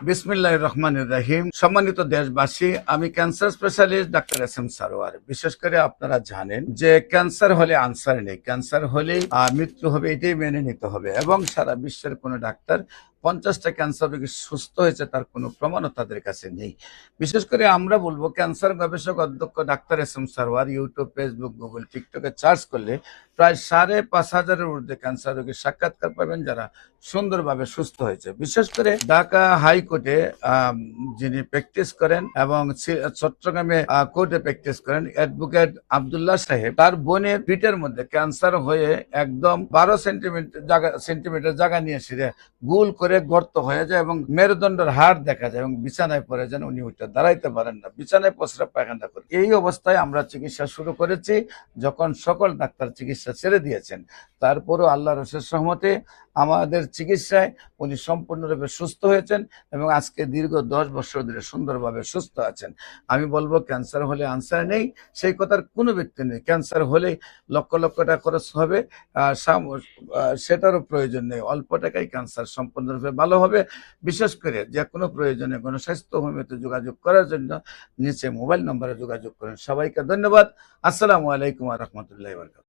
বিসমিল্লাহির রহমানির রহিম। সম্মানিত দেশবাসী, আমি cancer specialist doctor S M Sarwar. বিশেষ করে আপনারা জানেন যে ক্যান্সার হলে আনসার নেই, ক্যান্সার হলেই মৃত্যু হবে, এটাই মেনে নিতে হবে। এবং সারা বিশ্বের কোনো ডাক্তার 50টা ক্যান্সার রোগী সুস্থ হয়েছে তার কোনো প্রমাণও তাদের কাছে নেই। বিশেষ করে আমরা বলবো, ক্যান্সার গবেষক অধ্যক্ষ doctor S M Sarwar YouTube, Facebook, Google, টিকটকে সার্চ করলে প্রায় 5,500-এর ঊর্ধ্বে ক্যান্সার রোগীর সাক্ষাৎকার পাবেন যারা সুন্দরভাবে সুস্থ হয়েছে। বিশেষ করে ঢাকা হাইকোর্টে যিনি প্র্যাকটিস করেন এবং চট্টগ্রামে কোর্টে প্র্যাকটিস করেন অ্যাডভোকেট আব্দুল্লাহ সাহেব, তার বোনের পিঠের মধ্যে ক্যান্সার হয়ে একদম 12 সেন্টিমিটার জায়গা নিয়ে সেরে গুল করে গর্ত হয়ে যায় এবং মেরুদণ্ডের হাড় দেখা যায় এবং বিছানায় পড়ে যান, উনি উঠে দাঁড়াইতে পারেন না, বিছানায় প্রস্রাব পায়খানা করেন। এই অবস্থায় আমরা চিকিৎসা শুরু করেছি, যখন সকল ডাক্তার চিকিৎসা ছেড়ে দিয়েছেন। তারপরও আল্লাহর অশেষ রহমতে আমাদের চিকিৎসায় উনি সম্পূর্ণরূপে সুস্থ হয়েছেন এবং আজকে দীর্ঘ 10 বছর ধরে সুন্দরভাবে সুস্থ আছেন। আমি বলবো, ক্যান্সার হলে আনসার নেই, সেই কথার কোনো ব্যক্তি নেই। ক্যান্সার হলে লক্ষ লক্ষ টাকা খরচ হবে, সেটারও প্রয়োজন নেই। অল্প টাকায় ক্যান্সার সম্পূর্ণরূপে ভালো হবে। বিশেষ করে যে কোনো প্রয়োজনে গণস্বাস্থ্য হোমিওতে যোগাযোগ করার জন্য নিচে মোবাইল নম্বরে যোগাযোগ করেন। সবাইকে ধন্যবাদ। আসসালামু আলাইকুম ওয়া রাহমাতুল্লাহি ওয়া বারাকাতুহু।